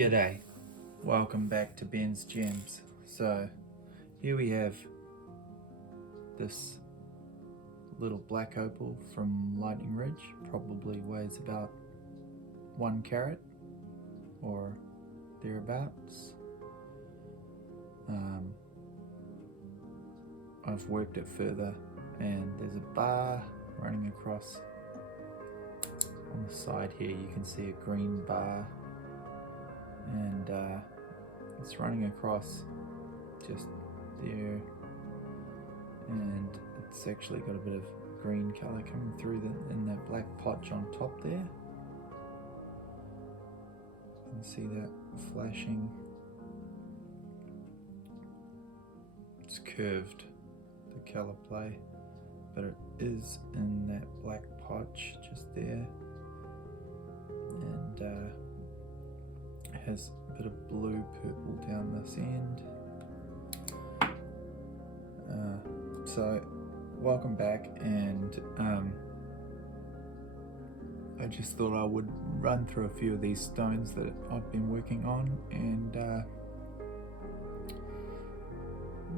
G'day, welcome back to Benz Gems. So here we have this little black opal from Lightning Ridge, probably weighs about 1 carat or thereabouts. I've worked it further and there's a bar running across on the side here. You can see a green bar and it's running across just there, and it's actually got a bit of green color coming through in that black potch on top there. You can see that flashing. It's curved, the color play, but it is in that black potch just there, and has a bit of blue purple down this end. So welcome back, and I just thought I would run through a few of these stones that I've been working on, and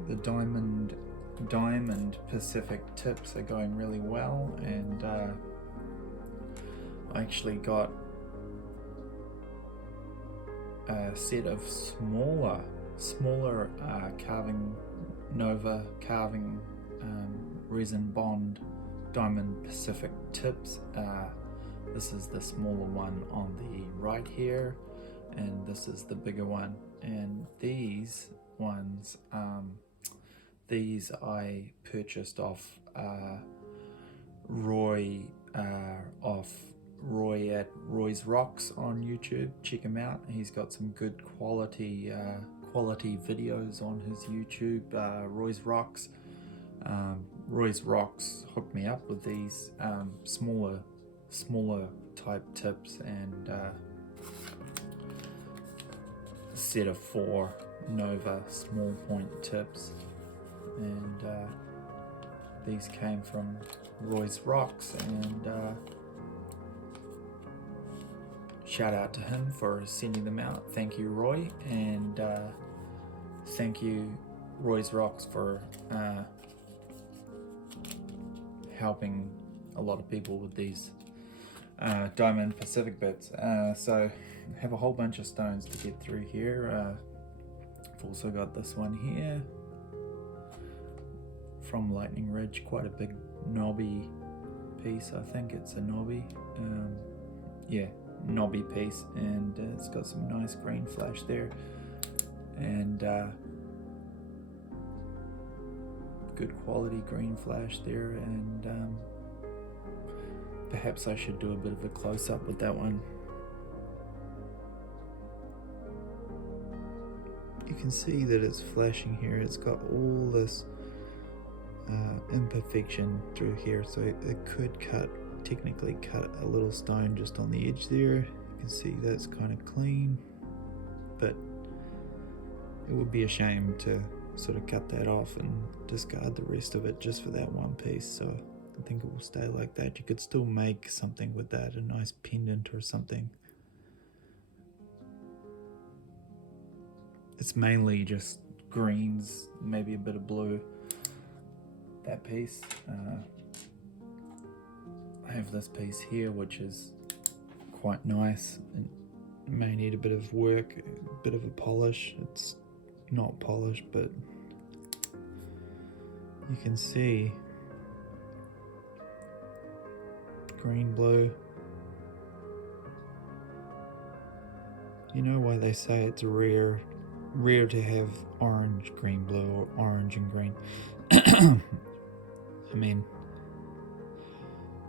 the diamond Pacific tips are going really well, and I actually got a set of smaller Nova carving resin bond diamond Pacific tips. This is the smaller one on the right here, and this is the bigger one. And these ones, these I purchased off Roy at Roy's Rocks on YouTube. Check him out. He's got some good quality videos on his YouTube. Roy's Rocks. Roy's Rocks hooked me up with these smaller type tips, and a set of 4 Nova small point tips, and these came from Roy's Rocks, and shout out to him for sending them out. Thank you, Roy, and thank you, Roy's Rocks, for helping a lot of people with these diamond Pacific bits. So I have a whole bunch of stones to get through here. I've also got this one here from Lightning Ridge, quite a big knobby piece. I think it's a knobby. Yeah, knobby piece, and it's got some nice green flash there, and good quality green flash there, and perhaps I should do a bit of a close-up with that one. You can see that it's flashing here. It's got all this imperfection through here, so it could technically cut a little stone just on the edge there. You can see that's kind of clean, but it would be a shame to sort of cut that off and discard the rest of it just for that one piece. So I think it will stay like that. You could still make something with that, a nice pendant or something. It's mainly just greens, maybe a bit of blue, that piece. I have this piece here which is quite nice. It may need a bit of work, a bit of a polish. It's not polished, but you can see green blue. You know why they say it's rare to have orange green blue or orange and green? I mean,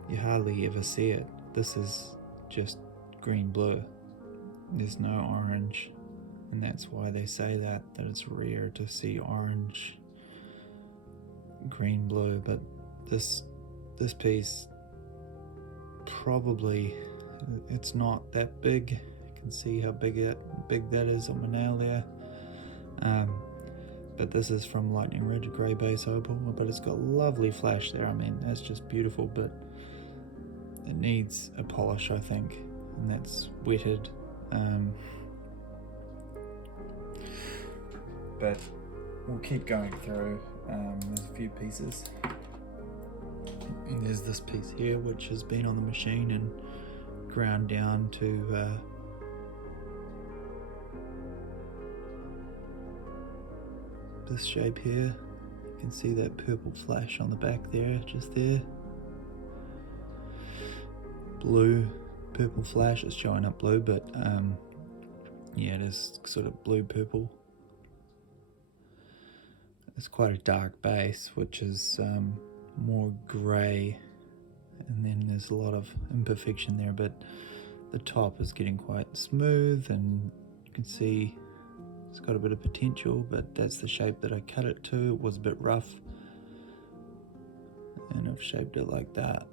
you hardly ever see it. This is just green blue. There's no orange, and that's why they say that it's rare to see orange green blue. But this piece, probably, it's not that big. You can see how big that is on my nail there. But this is from Lightning Ridge, grey base opal, but it's got lovely flash there. I mean, that's just beautiful, but it needs a polish, I think, and that's wetted. but we'll keep going through. There's a few pieces. And there's this piece here which has been on the machine and ground down to this shape here. You can see that purple flash on the back there, just there. Blue, purple flash, it's showing up blue, but yeah, it is sort of blue purple. It's quite a dark base, which is more grey, and then there's a lot of imperfection there, but the top is getting quite smooth, and you can see it's got a bit of potential, but that's the shape that I cut it to. It was a bit rough, and I've shaped it like that.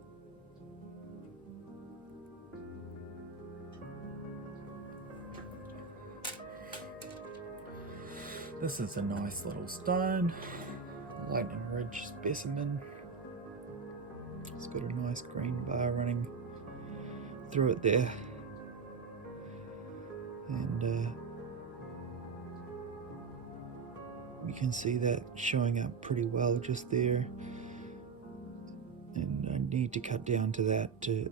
This is a nice little stone, Lightning Ridge specimen. It's got a nice green bar running through it there, and you can see that showing up pretty well just there, and I need to cut down to that to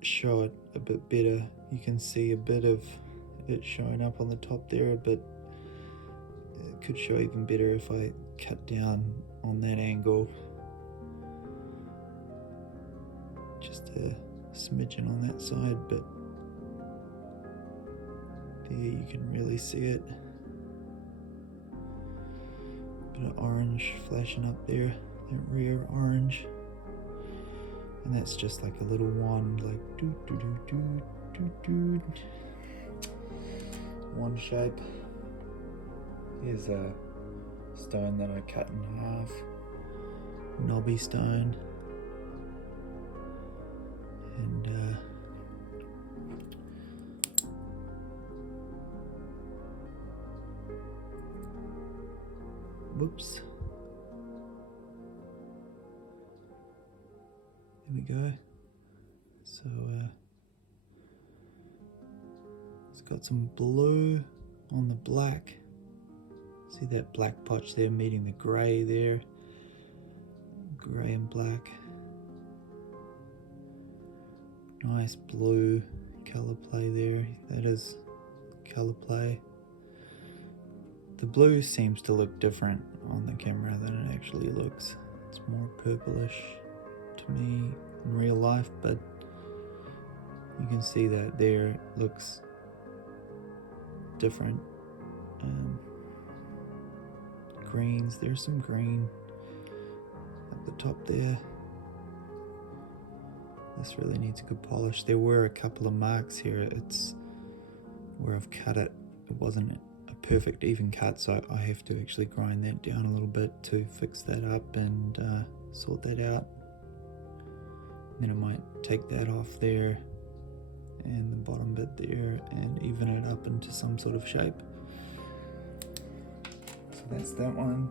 show it a bit better. You can see a bit of it showing up on the top there, but it could show even better if I cut down on that angle. Just a smidgen on that side, but there you can really see it. Bit of orange flashing up there, that rear orange. And that's just like a little wand, like doo doo doo doo doo doo. Wand shape. Here's a stone that I cut in half. Knobby stone. And whoops. There we go. So it's got some blue on the black. See that black potch there meeting the grey there. Grey and black. Nice blue colour play there. That is colour play. The blue seems to look different on the camera than it actually looks. It's more purplish to me in real life, but you can see that there it looks different. Greens, there's some green at the top there. This really needs a good polish. There were a couple of marks here. It's where I've cut it. It wasn't a perfect even cut, so I have to actually grind that down a little bit to fix that up and sort that out. Then I might take that off there and the bottom bit there and even it up into some sort of shape. So that's that one.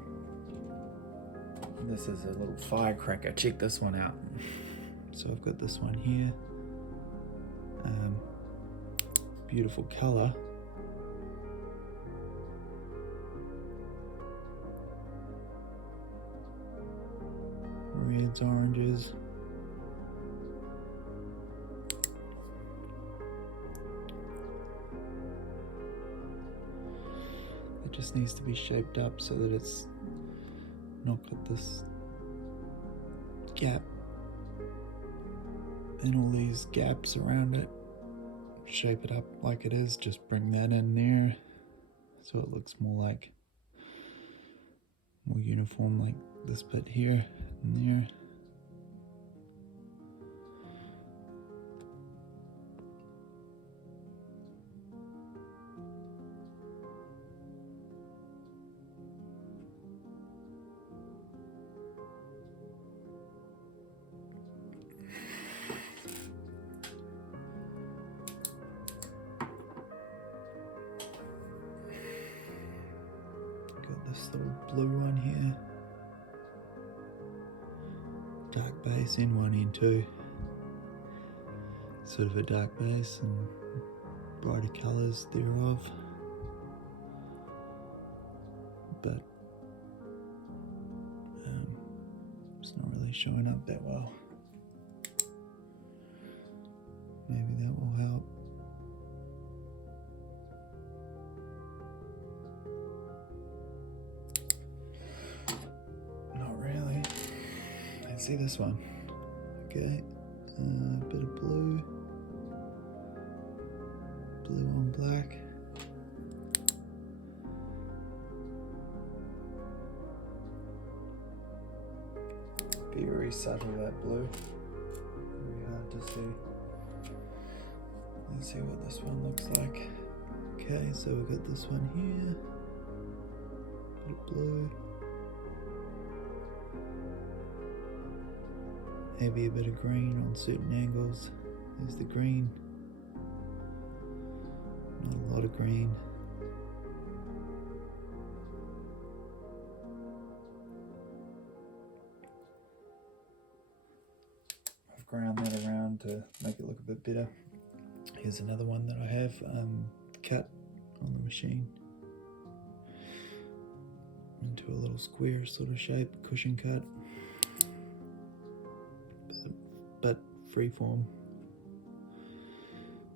This is a little firecracker. Check this one out. So I've got this one here. Beautiful color. Reds, oranges. It just needs to be shaped up so that it's not got this gap and all these gaps around it. Shape it up like it is, just bring that in there so it looks more uniform, like this bit here and there. This little blue one here, dark base, N1, N2, sort of a dark base and brighter colours thereof. but it's not really showing up that well. Maybe that will help. Not really. Let's see this one. Okay, a bit of blue. Blue on black. Very subtle, that blue. Very hard to see. Let's see what this one looks like. Okay, so we've got this one here. Bit of blue. Maybe a bit of green on certain angles. There's the green. Not a lot of green. I've ground that around to make it look a bit better. Here's another one that I have cut on the machine into a little square sort of shape, cushion cut, but freeform.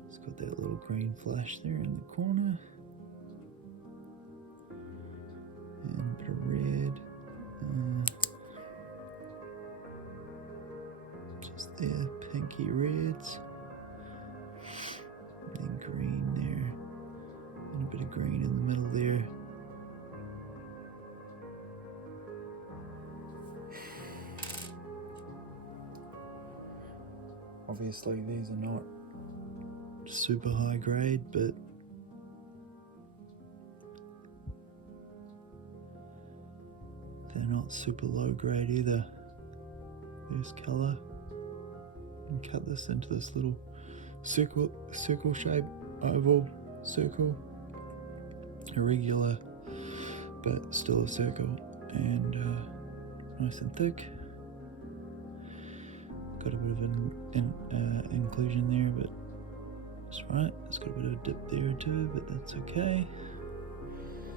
It's got that little green flash there in the corner, and a bit of red, just there, pinky reds. And then green there, and a bit of green in the middle there. Obviously these are not super high grade, but they're not super low grade either. There's colour. And cut this into this little circle shape, oval, circle, irregular, but still a circle, and nice and thick. Got a bit of an inclusion there, but it's right. It's got a bit of a dip there too, but that's okay.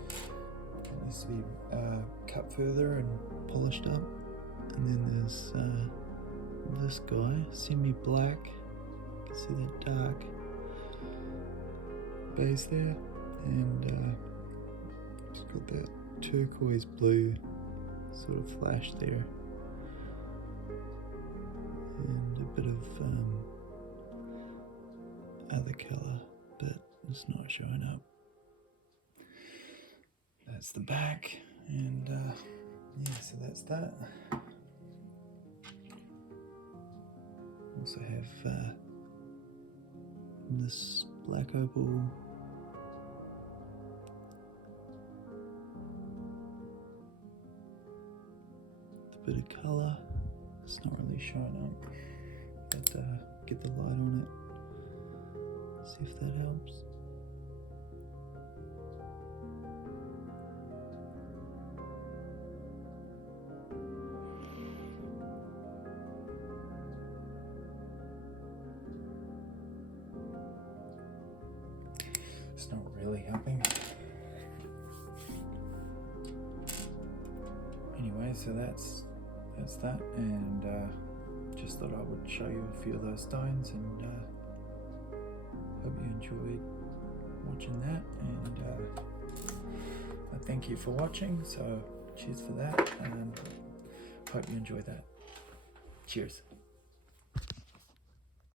It needs to be cut further and polished up. And then there's this guy, semi-black. You can see that dark base there, and it's got that turquoise blue sort of flash there, and a bit of other colour, but it's not showing up. That's the back, and yeah, so that's that. Also have this black opal, a bit of colour. It's not really showing up, but get the light on it, see if that helps. It's not really helping. Anyway, so that's that, and just thought I would show you a few of those stones, and hope you enjoyed watching that, and I thank you for watching, so cheers for that, and hope you enjoyed that. Cheers.